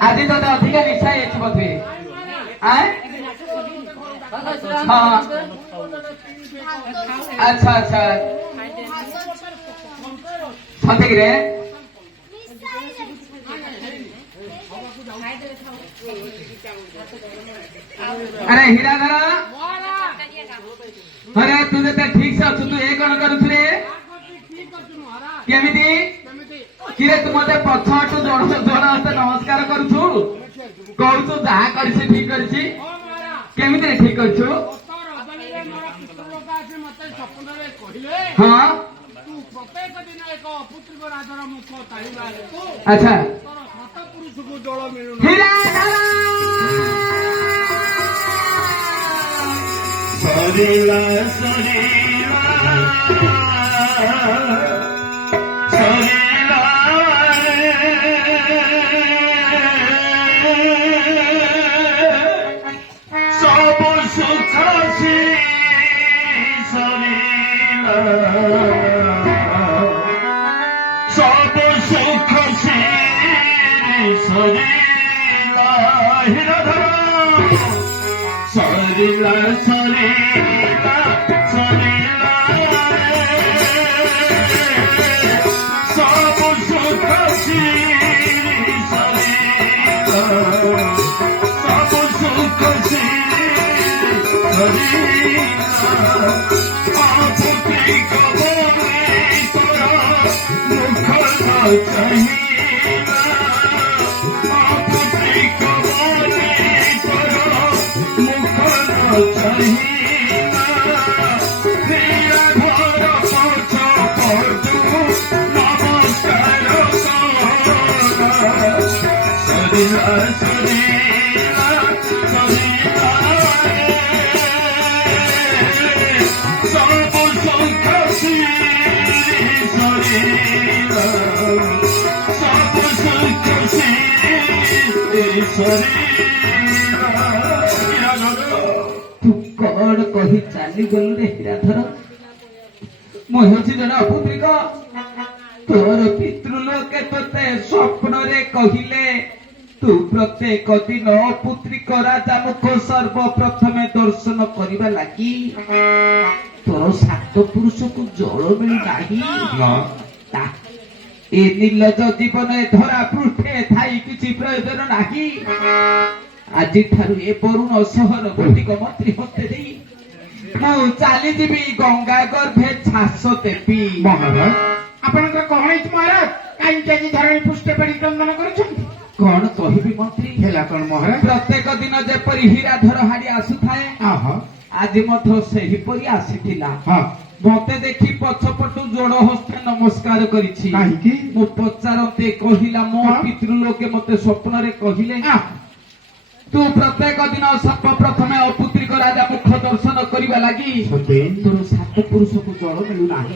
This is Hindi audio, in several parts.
आज तो अधिक निशा बोधे अच्छा अच्छा सठिक रे अरे हीराधर अरे तू तो ठीक से अच्छु तू ये कौन करू रे केमिति किरे तू मते पछटू जण जण हस्ते नमस्कार करूछु कहूछु जहा करछि ठीक करछि केमिति रे ठीक करछु हां तू प्रत्येक दिन एक पुत्र राजर मुख तालिबा अच्छा सात पुरुष को जळ मिलु हीराधर सरीला सरीला सरीला सब सुख से सरीला सब सुख से सरीला हीराधर सरीला सरीला सरीला सब सुख श्री सरीला सब सुख श्री सरीला पुत्री कबरे तोरा मुख चाहिला पुत्री कबरे तोरा मुख चाहिला तेरा घर पछ पड़ू नमस्कार सरीला सरीला सरीला सब सुख श्री सरीला सब सुख श्री सरीला तू कौन कही चली गलु रे हीराधर मु हेउछि जन अपुत्रिक तोर पितृलोके तोते स्वप्न रे कहिले तू प्रत्येक दिन अपुत्रिक राजा मुख सर्वप्रथमे दर्शन करबा लागि तोर सात पुरुष को जल मिलु नाही ए निर्लज जीवन धरा पृष्ठे थाई किछि प्रयोजन नाही आज ठारू ए वरुण सहर गोटिक मंत्री होते देई मु चाली जीवी गंगा गर्भे छास देवी महाराज आपनकर कहै छि महाराज काई केजी धरणी पृष्ठ परिक्रमण करछन कोन कहिबी मंत्री हेला कोन महाराज प्रत्येक दिन जे परि हीराधर हाडी आसुथाए आज मध्य सेही परि आसीथिला मते देखि पछपटु जोड़ हस्ते नमस्कार करिछि काहीकि मु पचारते कहिला मो पितृलोके मते स्वप्न रे कहिले तू प्रत्येक दिन सर्वप्रथमे अपुत्रिक राजा मुख दर्शन करबा लागि तोर सात पुरुष को जल मिलु नाही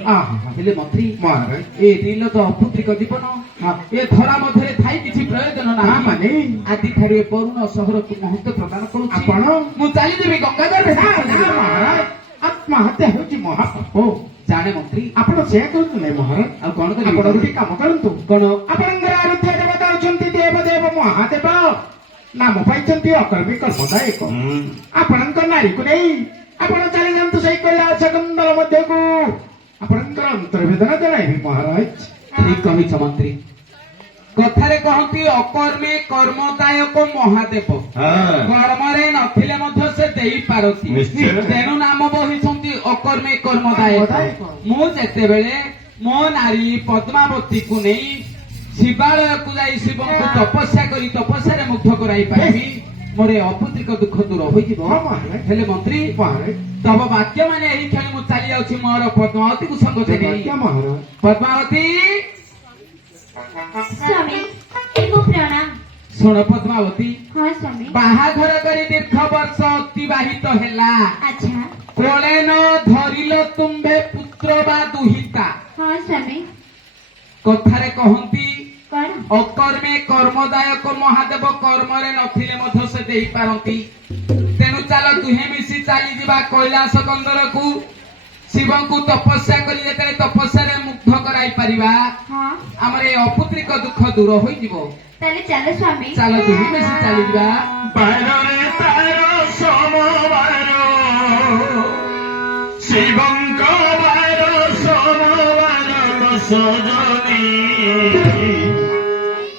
हेले मंत्री महाराज ए निर्लज अपुत्रिक जीवन ए धरा मध्यरे थाई किछि प्रयोजन नाही माने आदि ठारू ए वरुण सहर को महत्व प्रदान करू आपण मु चाली देबी गंगाधर महाराज आत्महत्या होची महापाप जाने मंत्री आपण से करतु नै महाराज आ कोन करी आपण गोटी काम करंतु कोन आपनकर आराध्य देवता अछंती देव महादेव नाम पाइछंती अकर्मी कर्मदायक आपनकर नारी को नै आपण चली जांतु सही कैलाश गंधल मध्य को आपनकर अंतर्वेदना जणाई महाराज ठीक कहि छ मंत्री कथारे कहती अकर्मी कर्मदायक महादेव कर्म रे नथिले मध्य से देई पारती तेनु नाम बहिसंती ଅକର୍ମେ କର୍ମଦାୟକ। ମୁଁ ଯେତେବେଳେ ମୋ ନାରୀ ପଦ୍ମାବତୀକୁ ନେଇ ଶିବାଳୟକୁ ଯାଇ ଶିବଙ୍କୁ ତପସ୍ୟା କରି ତପସ୍ୟାରେ ମୁଗ୍ଧ କରାଇ ପାରିବି, ମୋର ଏ ଅପୁତ୍ରିକ ଦୁଃଖ ଦୂର ହୋଇଯିବ। ହେଲେ ମନ୍ତ୍ରୀ, ତବ ବାକ୍ୟ ମାନେ ଏହି କ୍ଷଣି ମୁଁ ଚାଲି ଯାଉଛି ମୋର ପଦ୍ମାବତୀକୁ ସଙ୍ଗତ ନେଇ। ପଦ୍ମାବତୀ, ସ୍ୱାମୀ ଏକ ପ୍ରଣାମ। ଶୁଣ ପଦ୍ମାବତୀ, ହଁ ସ୍ୱାମୀ। ବାହାଘର କରି ଦୀର୍ଘ ବର୍ଷ ଅତିବାହିତ ହେଲା, ଆଚ୍ଛା। କୋଳେ ନ ଧରିଲ ତୁମ୍ଭେ ପୁତ୍ର ବା ଦୁହିତା। ହଁ ସ୍ୱାମୀ। କଥାରେ କହନ୍ତି କଣ? ଅକର୍ମେ କର୍ମଦାୟକ। ମହାଦେବ କର୍ମରେ ନଥିଲେ ମଧ୍ୟ ସେ ଦେଇପାରନ୍ତି। ତେଣୁ ଚାଲ ଦୁହେଁ ମିଶି ଚାଲିଯିବା କୈଳାସ କନ୍ଦରକୁ, ଶିବଙ୍କୁ ତପସ୍ୟା କରି ଯେତେବେଳେ ତପସ୍ୟାରେ ମୁଗ୍ଧ କରାଇ ପାରିବା, ହଁ ଆମର ଏ ଅପୁତ୍ରିକ ଦୁଃଖ ଦୂର ହୋଇଯିବ। ତାହେଲେ ଚାଲ ସ୍ୱାମୀ। ଚାଲ ଦୁହେଁ ମିଶି ଚାଲିଯିବା। ବାରରେ ତାର ସମବାର ଶିବଙ୍କ ବାର ସମବାର ସଜନୀ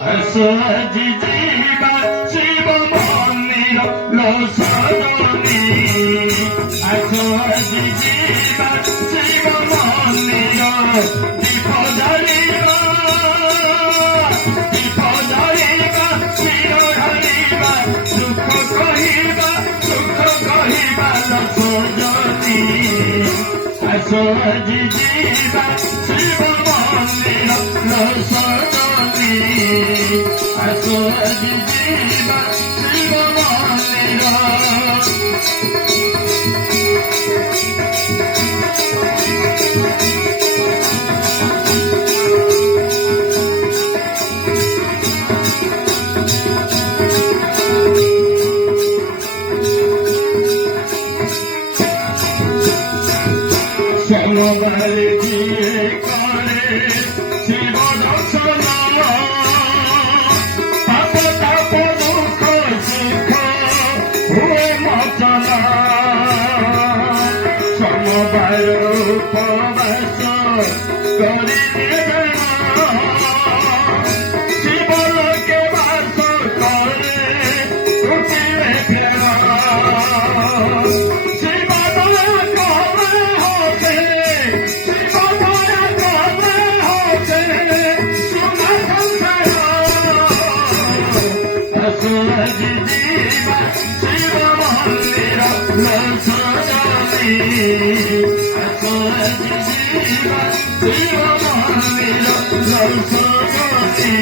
ଆସ ଆଜି ଯିବା ଶିବ ମନ୍ଦିର ଲୋ ସଜନୀ ଆସ ଆଜି ଯିବା ଶିବ ମନ୍ଦିର ଦୀପ ଧରିବା ଦୀପ ଧରିବା କ୍ଷୀର ଧରିବା ସୁଖ କହିବା ସଜନୀ ଆସ ଆଜି ଯିବା ଶିବ ମନ୍ଦିର ଲୋ ସଜନୀ ଆସ ଆଜି ଯିବା ଶିବ ମନ୍ଦିର। সমবারে দিয়ে করে শিব দর্শন পাপ তাপ দুঃখ সুখ হুয়ে মোচন সমবার উপবাস করি শিবলোকে বাস করে উঠিবে ফের শিব মন্দির সজনী আস আজি ଯିବା ଶିବ ମନ୍ଦିର ସଜনী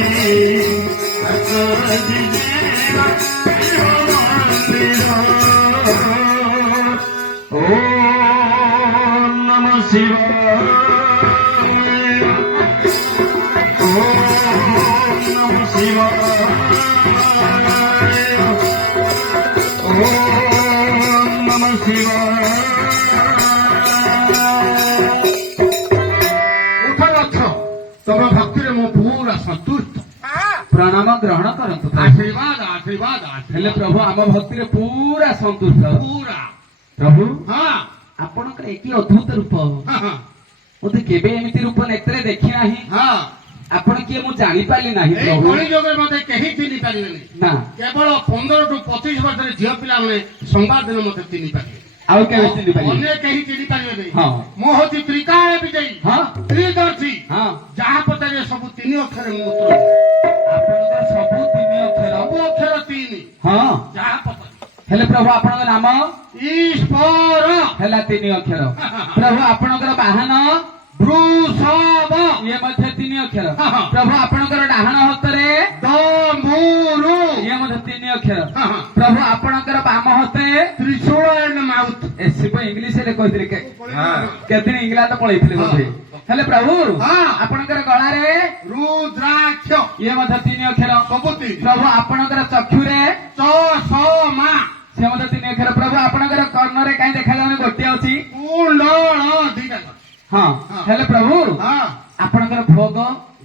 ଆସ ଆଜି ଯିବା ଶିବ ମନ୍ଦିର। ଓମ୍ ନମଃ ଶିବାୟ ଓମ୍ ନମଃ ଶିବାୟ ओम नमः शिवाय। उठ तम भक्ति मो पूरा संतुष्ट। प्रणाम ग्रहण करतु। आशीर्वाद आशीर्वाद हेले प्रभु आम भक्ति पूरा संतुष्ट। पूरा प्रभु, हाँ ଆପଣଙ୍କର ଏକି ଅଦ୍ଭୁତ ରୂପ। हाँ ମୋତେ କେବେ ଏମିତି ରୂପ ନେତ୍ରରେ ଦେଖି ନାହିଁ। हाँ ଆପଣ କିଏ ମୁଁ ଜାଣିପାରିଲି ନାହିଁ এই ପ୍ରଭୁ। କଳିଯୁଗରେ ମତେ କେହି ଚିହ୍ନି ପାରିବେନି। ନା, କେବଳ 15 ରୁ 25 ବର୍ଷରେ ଝିଅ ପିଲାମାନେ ସମ୍ବାଦ ଦିନ ମତେ ଚିହ୍ନି ପାରିବେ। ଆଉ କେବେ ଚିହ୍ନି ପାରିଲି? ଅନ୍ୟ କେହି ଚିହ୍ନି ପାରିବେନି। ହଁ। ମୁଁ ହଉଛି ତ୍ରିକାଳ ବିଜୟୀ ହଁ ତ୍ରିଦର୍ଶୀ। ହଁ, ଯାହା ପଚାରିବେ ସବୁ 3 ଅକ୍ଷରରେ ମୁଁ ଉତ୍ତର ଦେବି। ଆପଣଙ୍କର ସବୁ ତିନି ଅକ୍ଷର। ସବୁ ଅକ୍ଷର 3। ହଁ, ଯାହା ପଚାରିବେ ହେଲେ ପ୍ରଭୁ ଆପଣଙ୍କ ନାମ ଈଶ୍ୱର ହେଲା ତିନି ଅକ୍ଷର। ପ୍ରଭୁ ଆପଣଙ୍କର ବାହନ ବୃଷଭ ଇଏ ମଧ୍ୟ ତିନି ଅକ୍ଷର। ହଁ, ହଁ। ପ୍ରଭୁ ଆପଣଙ୍କର ଡାହାଣ ହସ୍ତରେ ଦମ୍ଭୁରୁ ଇଏ ମଧ୍ୟ ତିନି ଅକ୍ଷର। ହଁ, ହଁ। ପ୍ରଭୁ ଆପଣଙ୍କର ବାମ ହସ୍ତେ ତ୍ରିଶୂଳ ଆଣ୍ଡ ମାଉଥ। ଏ ଶିବ ଇଂଲିଶରେ କହିଥିଲେ କେତେଦିନ ଇଂଲା ତ ପଳେଇଥିଲେ ବୋଧେ। ହେଲେ ପ୍ରଭୁ ହଁ। ଆପଣଙ୍କର ଗଳାରେ ରୁଦ୍ରାକ୍ଷ ଇଏ ମଧ୍ୟ ତିନି ଅକ୍ଷର। ସବୁ 3। ପ୍ରଭୁ ଆପଣଙ୍କର ଚକ୍ଷୁରେ ଚଷମା ସେ ମଧ୍ୟ ତିନି ଅକ୍ଷର। ପ୍ରଭୁ ଆପଣଙ୍କର କର୍ଣ୍ଣରେ କାହିଁ ଦେଖାଯାଉନି ଗୋଟିଏ ଅଛି। କୁଣ୍ଡଳ 2ଟା। ହଁ, ହଁ। ହେଲେ ପ୍ରଭୁ ହଁ ଆପଣଙ୍କର ଭୋଗ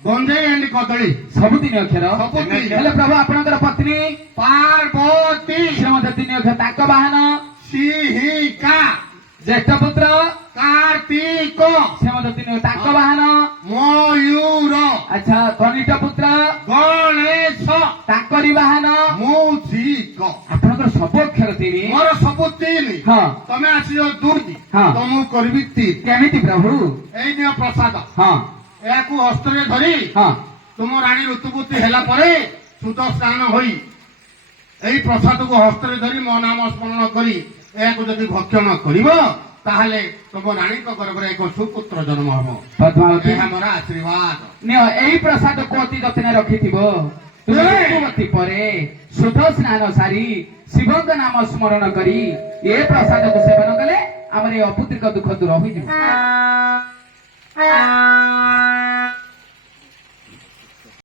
ଗଞ୍ଜେଇ ଆଣ୍ଡ କଦଳୀ ସବୁ ତିନି ଅକ୍ଷର। ସବୁ ତିନି। ହେଲେ ପ୍ରଭୁ ଆପଣଙ୍କର ପତ୍ନୀ ପାର୍ବତୀ ସେ ମଧ୍ୟ ତିନି ଅକ୍ଷର। ତାଙ୍କ ବାହନ ସିଂହିକା ଜ୍ୟେଷ୍ଠ ପୁତ୍ର କାର୍ତ୍ତିକ ସେ ମଧ୍ୟ ତିନି ଅକ୍ଷର। ତାଙ୍କ ବାହନ ମୟୂର ଆଚ୍ଛା କନିଷ୍ଠ ପୁତ୍ର ଗଣେଶ ତାଙ୍କରି ବାହନ ମୌସିକ। ଆପଣଙ୍କର ସବୁ ଅକ୍ଷର ତିନି ମୋର ସବୁ ତିନି ହଁ ତମେ ଆସିବ ଦୁଇ ହଁ। ତ ମୁଁ କରିବି ତିନି। କେମିତି ପ୍ରଭୁ? ଏଇ ନିଅ ପ୍ରସାଦ, ହଁ ଏହାକୁ ହସ୍ତରେ ଧରି ହଁ ତୁମ ରାଣୀ ଋତୁପୂର୍ତ୍ତି ହେଲା ପରେ ଶୁଦ୍ଧ ସ୍ନାନ ହୋଇ ଏଇ ପ୍ରସାଦକୁ ହସ୍ତରେ ଧରି ମୋ ନାମ ସ୍ମରଣ କରି ଏହାକୁ ଯଦି ଭକ୍ଷଣ କରିବ ତାହେଲେ ତୁମ ରାଣୀଙ୍କ ଗର୍ଭରେ ଏକ ସୁପୁତ୍ର ଜନ୍ମ ହବ। ପଦ୍ମାବତୀ ଏହା ମୋର ଆଶୀର୍ବାଦ। ନିଅ ଏଇ ପ୍ରସାଦକୁ ଅତି ଯତ୍ନରେ ରଖିଥିବ। ତୁମେ ଋତୁବତୀ ପରେ ଶୁଦ୍ଧ ସ୍ନାନ ସାରି ଶିବଙ୍କ ନାମ ସ୍ମରଣ କରି ଏ ପ୍ରସାଦକୁ ସେବନ କଲେ ଆମର ଏ ଅପୁତ୍ରିକ ଦୁଃଖ ଦୂର ହୋଇଯିବ।